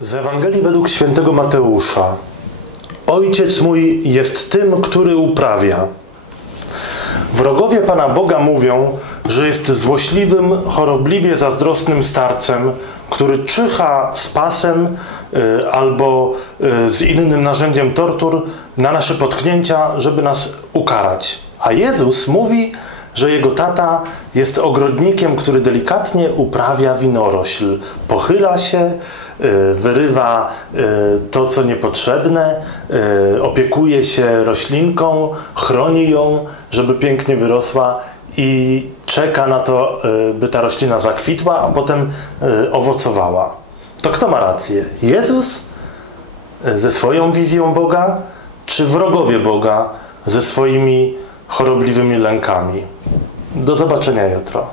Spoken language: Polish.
Z Ewangelii według świętego Mateusza. Ojciec mój jest tym, który uprawia. Wrogowie Pana Boga mówią, że jest złośliwym, chorobliwie zazdrosnym starcem, który czyha z pasem y, albo y, z innym narzędziem tortur na nasze potknięcia, żeby nas ukarać. A Jezus mówi, że jego tata jest ogrodnikiem, który delikatnie uprawia winorośl. Pochyla się, y, wyrywa y, to, co niepotrzebne, y, opiekuje się roślinką, chroni ją, żeby pięknie wyrosła i czeka na to, by ta roślina zakwitła, a potem owocowała. To kto ma rację? Jezus ze swoją wizją Boga, czy wrogowie Boga ze swoimi chorobliwymi lękami. Do zobaczenia jutro.